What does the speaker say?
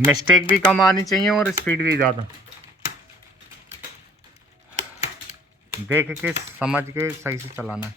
Mistake भी कम आनी चाहिए और स्पीड भी ज़्यादा। देख के समझ के सही से चलाना है।